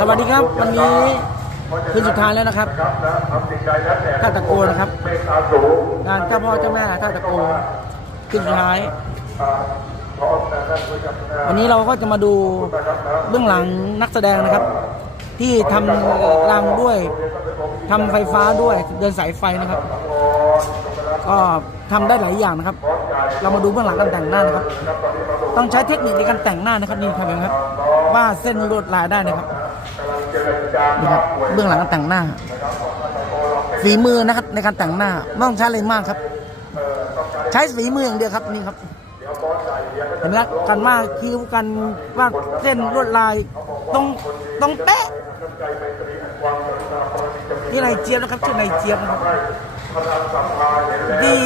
สวัสดีครับวันนี้คืนสุดท้ายแล้วนะครับท่าตะโกนะครับงานเจ้าพ่อเจ้าแม่ท่าตะโกคืนสุดท้าย วันนี้เราก็จะมาดูเบื้องหลังนักแสดงนะครับ ที่ทำรางด้วยทำไฟฟ้าด้วยเดินสายไฟนะครับ ก็ทำได้หลายอย่างนะครับ เรามาดูเบื้องหลังการแต่งหน้านะครับ ต้องใช้เทคนิคในการแต่งหน้านะครับนี่ครับเห็นไหมครับว่าเส้นลวดลายได้นะครับ นี่ครับเบื้องหลังการแต่งหน้าฝีมือนะครับในการแต่งหน้าไม่ต้องใช้อะไรมากครับ ใช้ฝีมืออย่างเดียวครับนี่ครับเห็นไหมครับการวาดคิ้วกันวาดเส้นลวดลายตรงตรงเป๊ะนี่นายเจี๊ยบนะครับชื่อนายเจี๊ยบนะครับที่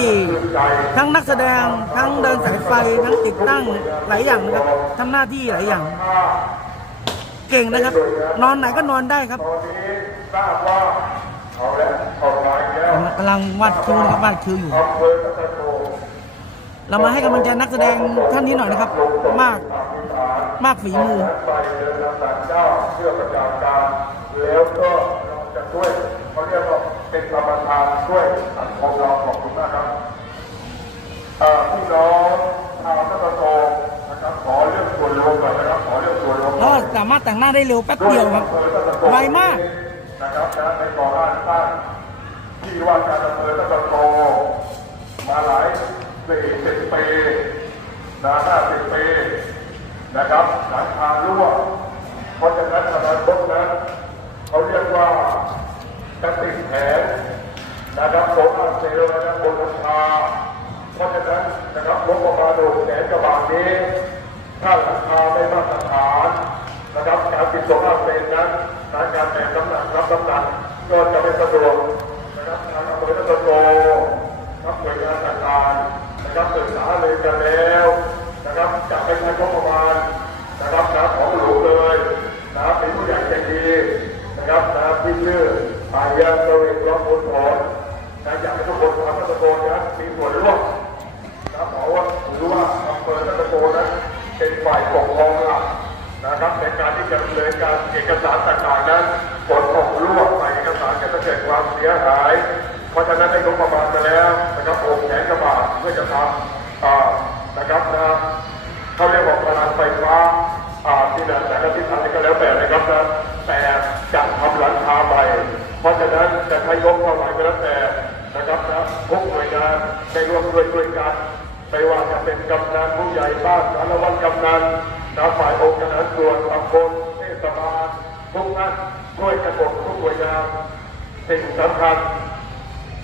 ทั้งนักแสดงทั้งเดินสายไฟทั้งติดตั้งหลายอย่างนะครับทำหน้าที่หลายอย่าง เก่งนะครับ นอนไหนก็นอนได้ครับกำลังวาดคิ้วนะครับวาดคิ้วอยู่ เรามาให้กำลังใจนักแสดงท่านนี้หน่อยนะครับ มากมากฝีมือแล้วก็จะช่วยเขาเรียกว่าเป็นกรรมฐานช่วยสังคมเราขอบคุณมากครับเอ่อพี่น้องามารถแต่งหน้าได้เร็วแป๊บเดียวครับไวมากนะครับนะในก่อร่างสร้างที่ว่าการอำเภอนักโตมาหลายสี่สิบปีนะห้าสิบปีนะครับหลังคารั่วเพราะฉะนั้นอนาคตนั้นเขาเรียกว่าจะติดแผนนะครับโซลาร์เซลล์นะครับบนหลังคาเพราะฉะนั้นนะครับงบประมาณหกแสนกว่าบาทนี้ ถ้าหลังคาไม่มาตรฐาน นะครับการติดโซลาเซลล์นั้นการการแบกน้ำหนักรับน้ำหนักก็จะไม่สะดวกนะครับทางอำเภอตะโกครับหน่วยงานต่างๆนะครับศึกษาเลยกันแล้วนะครับจะไม่ใช้งบประมาณนะครับนะของหลวงเลยนะครับเป็นผู้ใหญ่ใจดีนะครับนะที่ชื่ออายันตวิทร้องบุญผลนะอยากให้ทุกคนทำนัตะโกนนะมีส่วนร่วมนะบเพราะว่าถือว่าอำเภอนัตะโกนนั้นเป็นฝ่ายปกครอง นะครับในการที่จะดำเนินการเอกสารต่างๆนั้นผลตกรั่วไปเอกสารก็จะเกิดความเสียหาย เพราะฉะนั้นได้งบประมาณมาแล้วนะครับหกแสนกว่าบาทเพื่อจะทำนะครับนะเขาเรียกว่าพลังไฟฟ้าที่นั่นแต่ละทิศทางนี้ก็แล้วแต่นะครับนะแต่จะทำหลังคาใหม่เพราะฉะนั้นจะใช้งบเท่าไหร่ก็แล้วแต่นะครับนะทุกหน่วยงานได้ร่วมด้วยด้วยกันไม่ว่าจะเป็นกำนันผู้ใหญ่บ้านสารวัตรกำนัน นะฝ่ายองค์การส่วนตำบลเทศบาลทุกท่านช่วยกันหมดทุกหน่วยงานสิ่งสำคัญ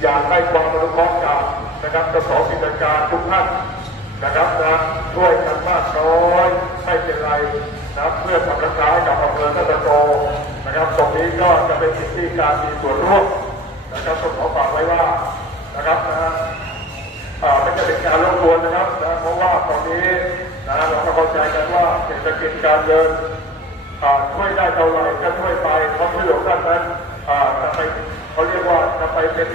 อยากให้ความอนุเคราะห์จากนะครับเจ้าของกิจการทุกท่านนะครับนะช่วยกันมากน้อยไม่เป็นไรนะเพื่อทำราคาให้กับอำเภอท่าตะโกนะครับตรงนี้ก็จะเป็นสิ่งที่การมีส่วนร่วมนะครับต้องขอฝากไว้ว่านะครับนะอ่าไม่จะเป็นการรบกวนนะครับนะเพราะว่าตอนนี้นะเราก็เข้าใจกันว่า ศรษฐกิจการเงินช่วยได้เท่าไร่ก็ช่วยไปเพราะที่เหลือท่านนั้นจะไปเขาเรียกว่าจะไปเป็น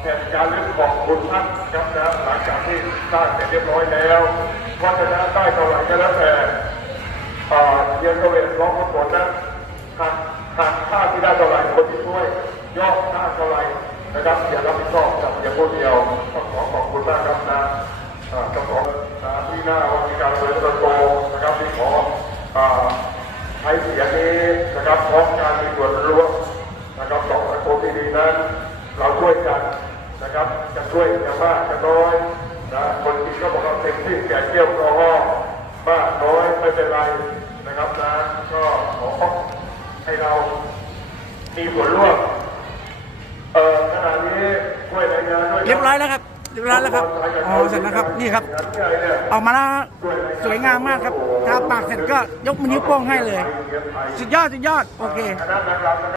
แผนการเรื่องของคุณท่านครับนะหลังจากที่สร้างเสร็จเรียบร้อยแล้วเพราะฉะนั้นได้เท่าไรก็แล้วแต่เรียนก็เรียนร้องผลนั้นหักหักค่าที่ได้เท่าไรคนที่ช่วยยอดค่าเท่าไรนะครับอย่ารับผิดชอบกับอย่าพูดเดียวขอขอขอบคุณมากครับนะอ่าเจ้องนะที่หน้าวันที่การเมืองตะโกนะครับ ขอใช้เสียงนี้นะครับพร้อมการมีส่วนร่วมนะครับสองสังคมที่ดีนั้น เราช่วยกันนะครับจะช่วยจะมากจะน้อยนะคนที่ก็บอกว่าเต็มที่แก่เที่ยวรอมากน้อยไม่เป็นไรนะครับนะก็ขอให้เรามีส่วนร่วมเอ่อขณะนี้ช่วยรายงานด้วยเรียบร้อยแล้วครับ รียบร้อยแล้วครับอ๋อเสร็จแล้วครับนี่ครับ ออกมาแล้วสวยงามมากครับทาปากเสร็จก็ยกมือนิ้วโป้งให้เลย สุดยอดสุดยอดโอเค